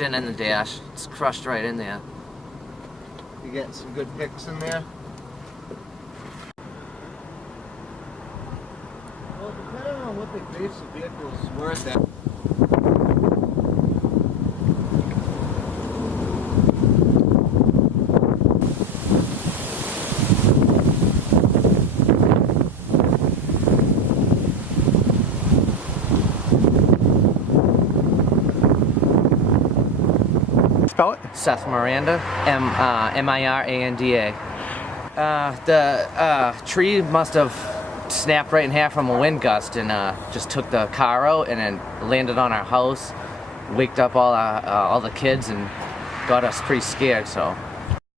In the dash, it's crushed right in there. You getting some good picks in there? Well, depending on what they base the vehicle's worth at. Spell it. Seth Miranda, Miranda. The tree must have snapped right in half from a wind gust and just took the car out and then landed on our house, waked up all the kids and got us pretty scared. So